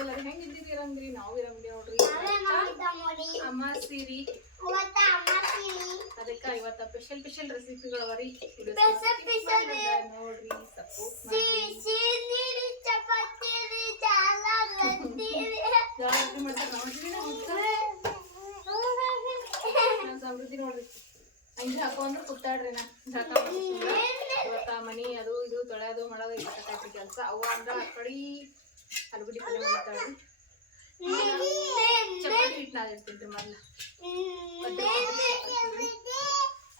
ಎಲ್ಲರೂ ಹೆಂಗಿದ್ದೀರಿ ಇರಂಗ್ರಿ ನಾವು ಇರಂಗ್ರಿ ನೋಡ್ರಿ ಅಮ್ಮ ಸೀರಿ ಅದಕ್ಕ ಇವತ್ತ ಸ್ಪೆಷಲ್ ರೆಸಿಪಿಗಳು ಅವರಿ ನೋಡ್ರಿ ಸಪೋರ್ಟ್ ಸಮೃದ್ಧಿ ನೋಡ್ರಿ ಅಂಗಿ ಹಾಕೊಂಡ್ರೆ ಕುತ್ತಾಡ್ರಿ ನಾ ಇವತ್ತ ಮನಿ ಅದು ಇದು ತೊಳೆಯೋದು ಮಾಡೋದು ಇರ್ತೈತ್ರಿ ಕೆಲಸ ಅವ್ವ ಅಂದ್ರ ಆ ಕಡೆ ಆಲೂಗಡ್ಡಿ ಪಲ್ಯ ಮಾಡ್ತಾಳ್ರಿ ಚಪಾತಿ ಹಿಟ್ಟು ನಾದಿರ್ತೀನಿ ಮೊದ್ಲ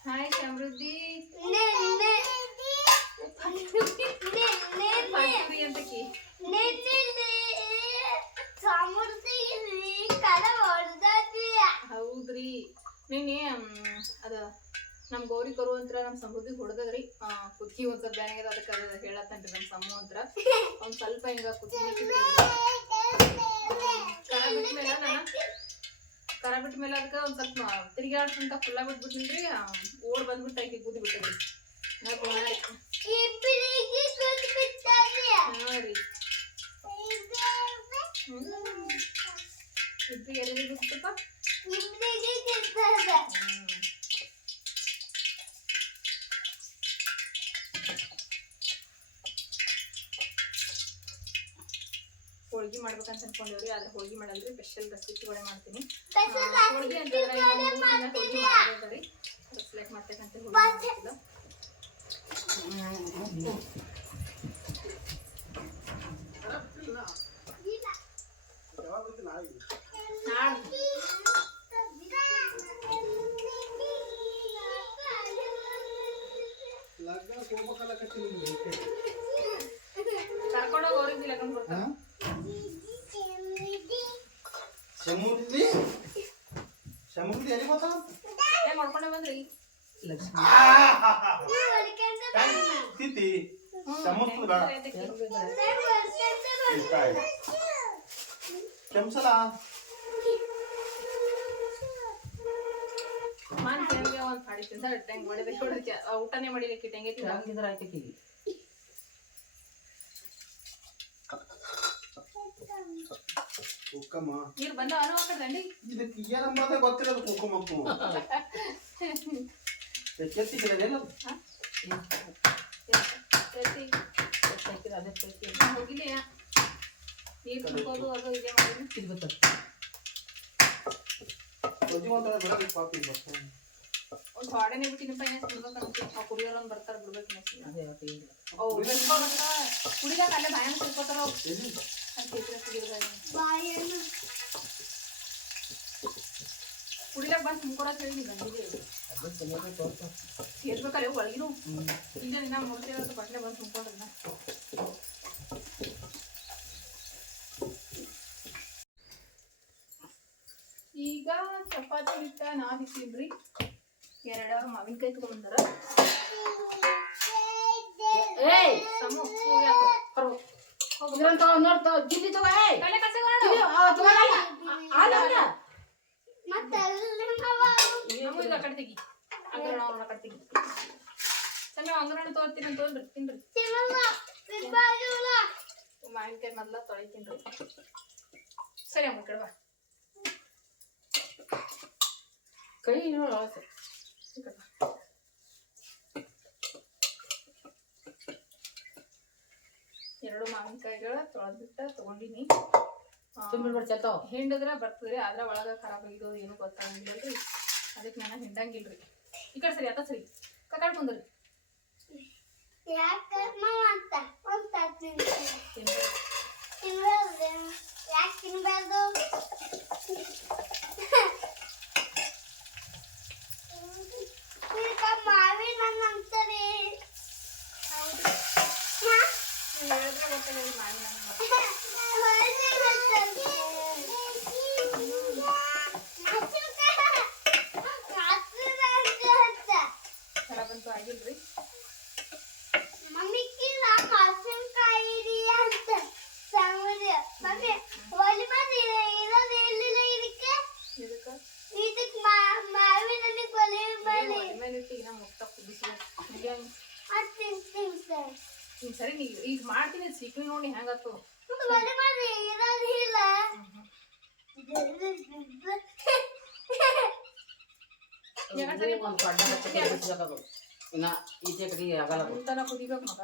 ಹಾಯ್ ಸಮೃದ್ಧಿ ಅಂತಕಿ ಹೌದ್ರಿ ನೀನೇ ಅದ ನಮ್ ಗೌರಿ ಕರು ಅಂತ ನಮ್ ಸಮೃದ್ಧಿ ಹೊಡೆದದ್ರಿ ಕುದ್ಕಿ ಒಂದ್ ಸ್ವಲ್ಪ ಬ್ಯಾನಾಗ್ಯದ ಅದಕ್ಕೆ ಅದ ಹೇಳತ್ತನ್ರಿ ನಮ್ ಸಮ್ಮು ಅಂತ ಒಂದ್ ಸ್ವಲ್ಪ ಹಿಂಗ ಕುದ್ಕಿ ಕರ ಬಿಟ್ಟ ಮೇಲೆ ಅದಕ್ಕೆ ಒಂದ್ ಸ್ವಲ್ಪ ತಿರುಗಾಡ್ಸಂತ ಫುಲ್ಲ ಬಿಟ್ಬಿಟ್ಟಿನ್ರಿ ಓಡ್ ಬಂದ್ಬಿಟ್ಟು ಆಕಿ ಕುದಿ ಬಿಟ್ಟದ್ರಿ ನೋಡ್ರಿ ಇಬ್ರಿಗೆ ಎಲ್ಲಿ ಬಿಡ್ತಪ್ಪ ಹೋಳಿಗೆ ಮಾಡ್ಬೇಕಂತ ಅನ್ಕೊಂಡೇವ್ರಿ ಆದ್ರೆ ಹೋಳಿಗೆ ಮಾಡಲ್ರಿ ಸ್ಪೆಷಲ್ ರೆಸಿಪಿಗಳೇ ಮಾಡ್ತೀನಿ ಹೋಳಿಗೆ ಅಂತಂದ್ರೆ ಹೋಳಿಗೆ ಮಾಡೋದ್ರಿ ಸೆಲೆಕ್ಟ್ ಮಾಡ್ತಕ್ಕಂತ ಹೋಳಿಗೆ ಕರ್ಕೊಂಡೋಗಿ ಅವ್ರಿಗೆ ಲಗ್ನ ಕೊಡ್ತಾರ ಸಮೃದ್ಧಿ ಎಲ್ಲಿ ಗೊತ್ತಾ ಮಾಡ್ಕೊಂಡೆ ಬಂದ್ರಿ ತಿತ್ತಿ ಸಮೃದ್ಧಿ ಬೇಡ ಕೆಂಸಲ ಮಾನ್ ಕೆಳಗೆ ಒಂದು ಪಾಡಿ ತಿಂದ ಟೆಂಗ್ ಮಾಡಿದೆ ಊಟನೇ ಮಾಡಿಲಿಕ್ಕೆ ಟೆಂಗೆ ತಿಂದ್ರೆ ಆಯ್ತಕ್ಕೆ ಕುಕ್ಕಮ್ಮ ನೀರು ಬಂದ ಅನು ಹಾಕದಂಡಿ ಇದಕ್ಕೆ ಏನಂಬಾದ ಗೊತ್ತಿರೋದು ಕುಕ್ಕಮ್ಮಪ್ಪು ಕೆತ್ತಿக்கிறದೇನು ಹೋಗಿಲ್ಲ ನೀರು ಕುಡ್ಕೋದು ಅದು ಇದೇ ಮಾಡಿ ತಿರ್ಗುತ್ತೆ ಕಾಫಿ ಬರ್ತಾರೆ ಒಂದು ಹಾಡೇನೆ ಬಿಟ್ಟಿನಪ್ಪ ಏನೇ ಬಿಡ್ಬೇಕಂತ ಆ ಕುಡಿಯೋರು ಒಂದು ಬರ್ತಾರೆ ಬಿಡ್ಬೇಕು ಅದೇ ಕುಡಿದಾಗ ಅಲ್ಲೇ ಭಯಾನ ತಿಳ್ಕೊತಾರ ಕುಡಿಲಾಕ ಬಂದು ತುಂಬ್ಕೊಡಕ್ ಹೇಳಿ ಬಂದಿದೆ ಸೇರ್ಬೇಕಲ್ಲ ಒಳಗಿನೂ ಈಗ ದಿನ ಮುಡ್ತಿರೋದು ಬಟ್ಲೆ ಬಂದು ತುಂಬ್ಕೊಂಡ್ರನ್ನ ಈಗ ಚಪಾತಿ ಹಿಟ್ಟ ನಾದಿಟ್ಟಿನ್ರಿ 2 ಮಾವಿನಕಾಯಿ ತಗೊಂಡ್ಬಂದಾರ ಸಮು ನೋಡ್ತಾವ ಜಿಲ್ಲಿ ತಗೋ ಈಗ ಕಡೆ ತೆಗಿ ಅಂಗರಣ ಕಡೆ ತೆಗಿ ಸಮಯ ಅಂಗರಣ ತಗೋತೀನಿ ಅಂತ ತೊಗೊಂಡ್ರಿ ತಿನ್ರಿ ಮಾವಿನಕಾಯಿ ಮೊದಲ ತೊಳಿತೀನ್ರಿ ಸರಿ ಅಮ್ಮ ಕಡೆ ಬಾ ಕೈ ನೋಡ 2 ಮಾವಿನಕಾಯಿಗಳ ತೊಳೆದ್ಬಿಟ್ಟ ತಗೊಂಡಿನಿ ತುಂಬಿಡ್ಬಿಡ್ತಾವ ಹಿಂಡಿದ್ರೆ ಬರ್ತದ್ರಿ ಆದ್ರ ಒಳಗ ಖರಾಬ್ ಆಗಿರೋದು ಏನು ಗೊತ್ತಾಗಂಗಿಲ್ಲಲ್ರಿ ಅದಕ್ಕೆ ನಾನು ಹಿಂಡಂಗಿಲ್ರಿ ಈ ಕಡೆ ಸರಿ ಆತ ಸರಿ ಕಕಾಡ್ ಕುಂದ್ರಿ ಖರಾಬಂತೂ ಆಗಿಲ್ರಿ ಸರಿ ನೀವು ಈಗ ಮಾಡ್ತೀನಿ ಸಿಕ್ಕಿ ನೋಡಿ ಹೆಂಗಾತು ಒಂದು ಪಡ್ಡ ಹಚ್ಚಿ ಬಿಡಿಸ್ಬೇಕದು ಇನ್ನ ಈಚೆ ಕಡೆ ಆಗಲ್ಲ ಅದು. ತನ ಕುದಿಬೇಕು ಮಗ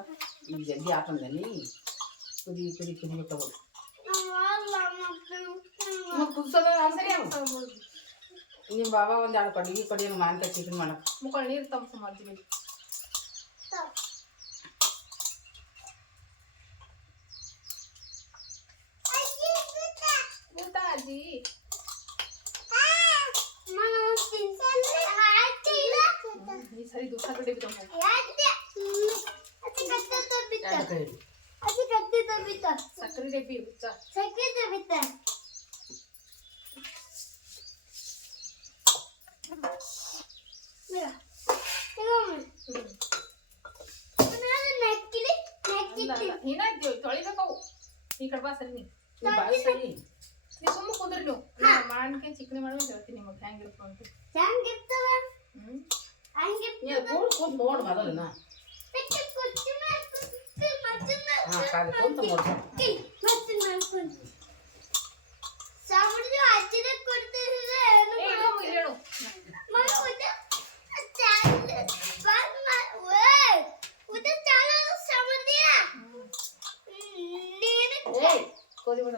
ಈಗ ಜಲ್ದಿ ಹಾಕಂದೇನಿ ಕುದಿಬೇಕದು ಕುದಿಸೋದ ಸರಿ ನಿಮ್ಮ ಬಾಬಾ ಒಂದು ಎರಡು ಕಡಿಗೆ ಮಾನ್ಕಾಯಿ ಚಿಕನ್ ಮಾಡಕ್ಕೆ ಮುಕ್ಕಳು ನೀರು ತಂಪು ಮಾಡ್ತೀವಿ ಊಟ ಅಜ್ಜಿ ಈ ಸರಿ ದುಃಖ ಕಡೆ ಸಕ್ಕರೆ ಡಬ್ಬಿ ಹುಚ್ಚ ಏನಾಯ್ತು ತೊಳಿಬೇಕವು ಈ ಕಡೆ ಬಾ ಸರಿ ನೀ ಸರಿ ಸುಮ್ಮ ಕುಂದ್ರಿ ನೀವು ಮಾವಿನಕಾಯಿ ಚಿಕನಿ ಮಾಡ್ಬೇಕು ಹೇಳ್ತೀನಿ ನಿಮಗೆ ಹೆಂಗಿರ್ತು ಅಂತ ಕೂತ್ ನೋಡು ಮೊದಲನ ಹಾಂ ಕಾಲು ಕುಂತ ನೋಡು ಹೇಳು ಕೋದಿ ಬಿಡ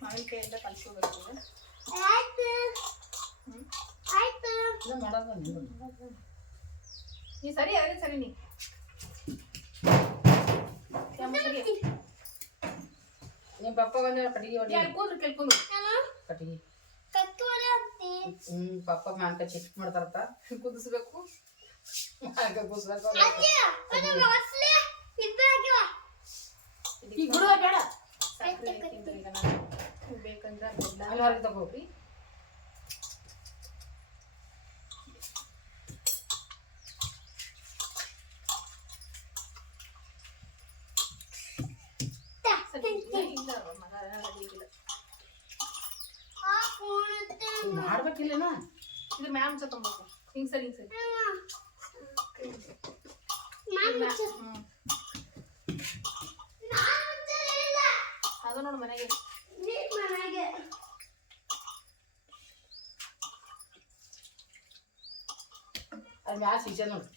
ಮಾವಿನಕಾಯಿಂದ ಕಲ್ಸ್ಕೋಬೇಕು ಮಾಡೋದು ನೀ ಸರಿ ಅದೇ ಸರಿ ನೀ ನಿಮ್ಮ ಪಪ್ಪ ಬಂದ ಕಟ್ಟಿಗೆ ಹೊಡಿ ಕೇಳ್ಕೊಂಡ್ರು ಕೇಳ್ಕೊಂಡ್ರು ಕಟ್ಟಿಗೆ ಪಪ್ಪ ಮಾನ್ಕಾಯಿ ಚಿಕ್ ಮಾಡ್ತಾರತ್ತ ಕುದಿಸ್ಬೇಕು ಮಾನ್ಕಾಯಿ ಕುದಿಸ್ಬೇಕು ಇದಕ್ಕೆ ಈಗ ಬಿಡುವ ಬೇಡ ಸಕ್ಕರೆ ಹಾಕಿನ್ರಿ ಈಗ ನಾನು ಬೇಕಂದ್ರೆ ಅಲ್ಲಿ ಹೊರಗೆ ತಗೋರಿ ಮಾಡ್ಬೇಕಿಲ್ಲನಾ ಇದು ಮ್ಯಾಮ್ ತಗೊಂಬೇಕು ಹಿಂಗ್ ಸರಿ ಅದು ನೋಡು ಮನೆಗೆ ಅಲ್ಲಿ ಮ್ಯಾಲ ಸೀಸನ್ ನೋಡಿ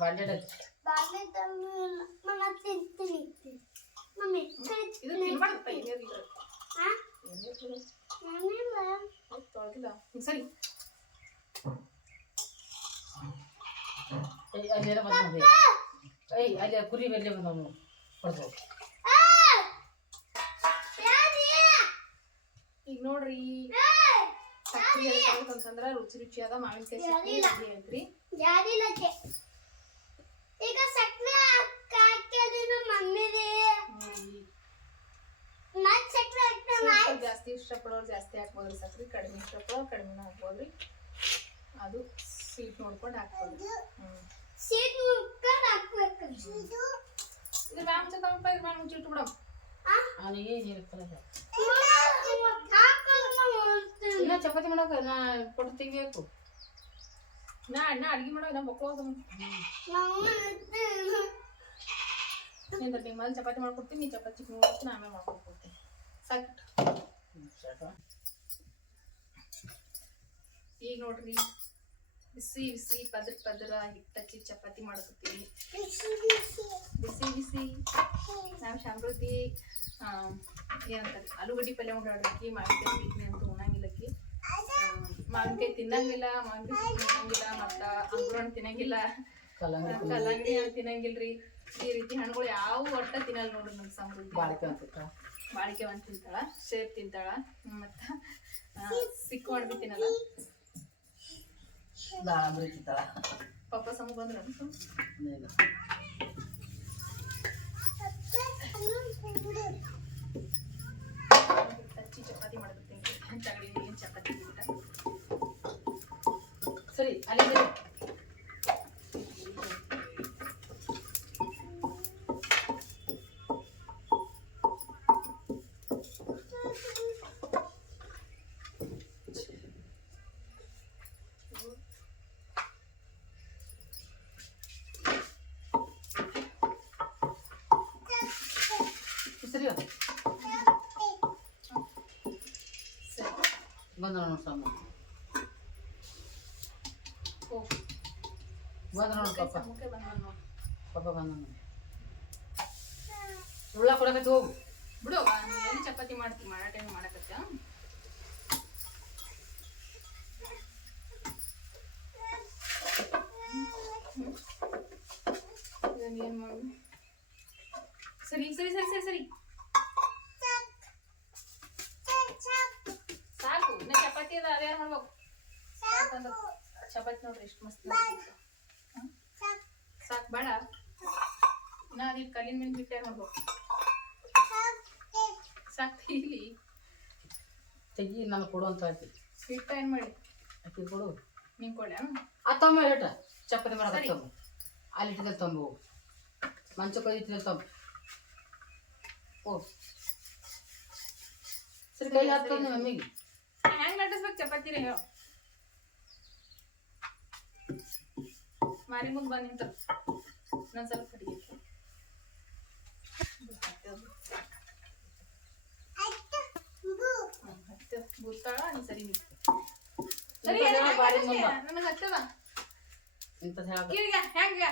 ಬಾಂಡೆಡ್ ಇದು ತಿನ್ಬಾರ್ದಪ್ಪ ಏನೇರಿಲ್ಲ ತೊಳೆದಿಲ್ಲ ಹಿಂಗ್ ಸರಿ ಅಲ್ಲೆಲ್ಲ ಬಂದ ಅಲ್ಲಿ ಕುರಿ ಬೆಲೆ ಬಂದವನು ಕೊಡ್ಬೋದು ಈಗ ನೋಡ್ರಿ ಸಕ್ಕರೆ ಅಂತಂದ್ರ ರುಚಿ ರುಚಿಯಾದ ಮಾವಿನಕಾಯಿ ಸಿಕ್ಕಿ ಐತ್ರಿ ಈಗ ಸಕ್ಕರೆ ಹಾಕಿದ್ರೆ ಮಮ್ಮಿದೆ ಮತ್ ಸಕ್ಕರೆ ಹಾಕ್ತಾನ ಜಾಸ್ತಿ ಇಷ್ಟಪಡೋರು ಜಾಸ್ತಿ ಹಾಕ್ಬೋದ್ರಿ ಸಕ್ಕರೆ ಕಡಿಮೆ ಇಷ್ಟಪಡೋರು ಕಡಿಮೆನ ಹಾಕ್ಬೋದ್ರಿ ಅದು ಸ್ವೀಟ್ ನೋಡ್ಕೊಂಡು ಹಾಕ್ಬೋದು ಸೀಟ್ ಮುಕ್ಕೊಂಡು ಹಾಕ್ಬೇಕು ಇದು ಮ್ಯಾಮ್ ಚಂದಪ್ಪ ಇದು ಮ್ಯಾಮ್ ಮುಚ್ಚಿಟ್ಟು ಬಿಡಮ್ ಅವನಿಗೆ ನೀರು ಹಾಕೊಂಡು ಇನ್ನ ಚಪಾತಿ ಮಾಡೋಕೆ ನಾ ಕೊಟ್ಟು ತೆಗಿಬೇಕು ನಾ ಅಣ್ಣ ಅಡ್ಗೆ ಮಾಡೋ ನಾ ಮಕ್ಕಳು ನಿಮ್ಮಲ್ಲಿ ಚಪಾತಿ ಮಾಡ್ಕೊಡ್ತೀನಿ ನೀ ಚಪಾತಿ ಚಿಕನ್ ಮಾಡ್ಕೊಡ್ತೀನಿ ಆಮೇಲೆ ಮಾಡ್ಕೊಡ್ತೀನಿ ಸಾಕು ಈಗ ನೋಡ್ರಿ ಬಿಸಿ ಬಿಸಿ ಪದ್ರ ಹಿಟ್ಟಚ್ಚಿ ಚಪಾತಿ ಮಾಡ್ಕೊತೀವಿ ಬಿಸಿ ಬಿಸಿ ನಾವು ಶಾಂಬ್ರತಿ ಏನಂತಾರೆ ಆಲೂಗಡ್ಡೆ ಪಲ್ಯ ಮಾಡ್ರಿ ಮಾವಿನಕಾಯಿ ಸ್ವೀಟ್ನಿ ಅಂತೂ ಉಣ್ಣಂಗಿಲ್ಲಕ್ಕಿ ಮಾವಿನಕಾಯಿ ತಿನ್ನಂಗಿಲ್ಲ ಮಾವಿನಕಾಯಿ ತಿನ್ನಂಗಿಲ್ಲ ಮತ್ತು ಅಂಗುರ ಹಣ್ಣು ತಿನ್ನಂಗಿಲ್ಲ ಕಲ್ಲಂಗಡಿ ಹಣ್ಣು ತಿನ್ನಂಗಿಲ್ರಿ ಈ ರೀತಿ ಹಣ್ಣುಗಳು ಯಾವ ಒಟ್ಟ ತಿನ್ನಲ್ಲ ನೋಡ್ರಿ ನಮ್ಗೆ ಸಮೃದ್ಧಿ ಬಾಳಿಕೆ ಒಂದು ತಿಂತಾಳ ಸೇಬ್ ತಿಂತಾಳ ಮತ್ತು ಸಿಕ್ಕು ಹಣ್ಣು ಬಿ ತಿನ್ನಲ್ಲ ದಾಳಂಬ್ರಿ ತಿಂತಾಳ ಪಪ್ಪ ಸಮ ಬಂದ್ರ ಹಚ್ಚಿ ಚಪಾತಿ ಮಾಡ್ಬಿಡ್ತೀನಿ ತಗಡಿ ಏನು ಚಪಾತಿ ಊಟ ಸರಿ ಅಲ್ಲಿ ಬಂದ ನೋಡು ಸಮ ಓ ಬಂದ ನೋಡು ಪಾಪ ಮುಖೆ ಬಂದ ನೋಡಿ ಪಾಪ ಬಂದ ನೋಡು ಉಳ್ಳ ಕೊಡಕತ್ತಿ ಹೋಗು ಬಿಡು ನೀ ಎಲ್ಲಿ ಚಪಾತಿ ಮಾಡ್ತಿ ಮಾಡೋ ಟೈಮ್ ಮಾಡಕತ್ತ ಏನ್ ಮಾಡು ಸರಿ ಸರಿ ಸರಿ ಸರಿ ಸರಿ ಸಾಕು ಇನ್ನ ಚಪಾತಿ ಅದ ಅದ್ಯಾರು ಮಾಡ್ಬೇಕು ಸಾಕಂದ್ರೆ ಚಪಾತಿ ನೋಡ್ರಿ ಎಷ್ಟು ಮಸ್ತ್ ಸಾಕು ಬೇಡ ಇನ್ನ ಅದಿಟ್ಟು ಕಲ್ಲಿನ ಮೇಲೆ ಬಿಟ್ಟು ಯಾರು ಮಾಡ್ಬೇಕು ಸಾಕು ಇಲ್ಲಿ ತೆಗಿ ನಾನು ಕೊಡು ಅಂತ ಹೇಳ್ತಿ ಹಿಟ್ಟ ಏನ್ ಮಾಡಿ ಅಕ್ಕಿ ಕೊಡು ನಿಂಗೆ ಕೊಡ ಆ ತೊಂಬ ಹೇಟ ಚಪಾತಿ ಮಾಡಕ್ಕೆ ತೊಂಬ ಅಲ್ಲಿ ಇಟ್ಟಿದ್ದಲ್ಲಿ ತೊಂಬ ಹೋಗು ಮಂಚಕ್ಕೆ ಇಟ್ಟಿದ್ದಲ್ಲಿ ತೊಂಬ ಓ ಸರಿ ಕೈ ಹಾಕ್ತಂದು ನಿಮ್ಮ ಮಮ್ಮಿಗೆ ಹೆಂಗ್ ಲಟ್ಟಿಸ್ಬೇಕು ಚಪಾತಿ ರೀ ಹೇಳು ಮಾರಿ ಮುಂದೆ ಬಂದು ನಿಂತ ನಾನು ಸ್ವಲ್ಪ ಕಡಿಗೆ ಬೂತಾಳ ನೀ ಸರಿ ಸರಿ ಬಾರಿ ಮುಂಬ ನನಗೆ ಹತ್ತದ ಇಂಥದ್ದು ಹೇಳ ಈಗ ಹೆಂಗ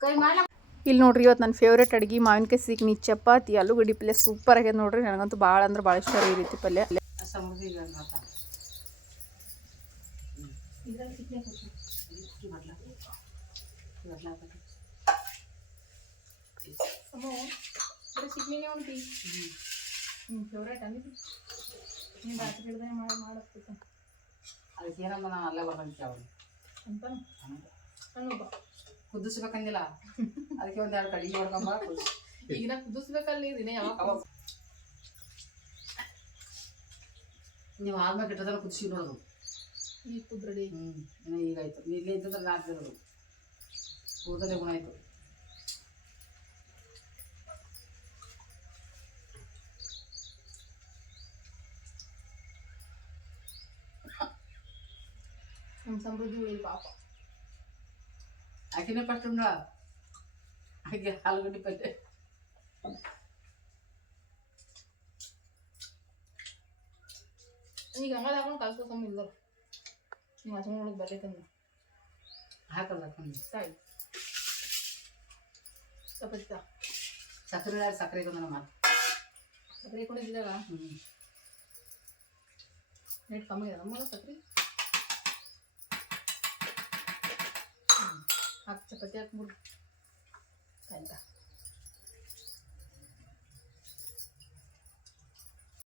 ಕೈ ಮಾಡ ಇಲ್ಲಿ ನೋಡ್ರಿ ಇವತ್ತು ನನ್ನ ಫೇವ್ರೇಟ್ ಅಡುಗೆ ಮಾವಿನಕಾಯಿ ಸಿಗ್ನಿ ಚಪಾತಿ ಆಲೂಗಡ್ಡೆ ಪಲ್ಯ ಸೂಪರ್ ಆಗ್ಯದ ನೋಡ್ರಿ ನನಗಂತೂ ಭಾಳ ಅಂದ್ರೆ ಭಾಳ ಇಷ್ಟ ಈ ರೀತಿ ಪಲ್ಯ ಸಮೃದ್ಧಿ ಸಿಗ್ನಿನೇ ಉಂಟಿ ಫೇವ್ರೇಟ್ ಅಂದಿದ್ದು ನೀನು ರಾತ್ರಿ ಹಿಡ್ದೆ ಮಾಡಕ್ತಿದ್ದ ಅದಕ್ಕೆ ಏನಂದ ನಾನು ಅಲ್ಲೇ ಬರ್ದಂತೆ ಅವನು ಅಂತ ಅನ್ನೊಬ್ಬ ಕುದಿಸ್ಬೇಕಂದಿಲ್ಲ ಅದಕ್ಕೆ ಒಂದೆರಡು ಕಡಿಗೆ ಹೊಡ್ಕೊಂಬ ಈಗ ನಾ ಕುದಿಸ್ಬೇಕಲ್ಲ ದಿನ ಯಾವಾಗ ಅವಾಗ ನೀವು ಆದ್ಮೇಲೆ ಇಟ್ಟದಲ್ಲ ಕುದಿಸಿ ನೋಡೋದು ಈಗ ಕುದ್ರಡಿ ಇನ್ನು ಈಗಾಯ್ತು ನೀವು ಇಲ್ಲೇ ಇದ್ದಂದ್ರೆ ನಾಲ್ಕಿರೋದು ಕೂದಲೇ ಗುಣ ಆಯಿತು ನಮ್ಮ ಸಮೃದ್ಧಿ ಉಳಿಲ್ ಪಾಪ ಆಕಿನೇ ಫಸ್ಟ್ ಉಂಡ ಆಕೆ ಆಲೂಗಡ್ಡೆ ಪಲ್ಯ ಈಗ ಹಂಗದ ಹಾಕೊಂಡು ಕಲ್ಸ್ಕೊಂಡ್ ಇಲ್ದಾರ ನೀವು ಹಚ್ಕೊಂಡು ನೋಡೋದು ಬರ್ಬೇಕಂದ್ರೆ ಹಾಕಲ್ಲ ಹಾಕೊಂಡು ತಾಯಿ ಚಪಾತಿ ಸಕ್ಕರೆ ಸಕ್ಕರೆ ಬಂದ ಮಾತು ಸಕ್ಕರೆ ಕೊಂಡಿದ್ದಾಗ ರೇಟ್ ಕಮ್ಮಿ ಇದೆ ನಮ್ಮಲ್ಲ ಸಕ್ಕರೆ ಹಾಕಿ ಚಪಾತಿ ಹಾಕ್ಬಿಡು ಆಯ್ತಾ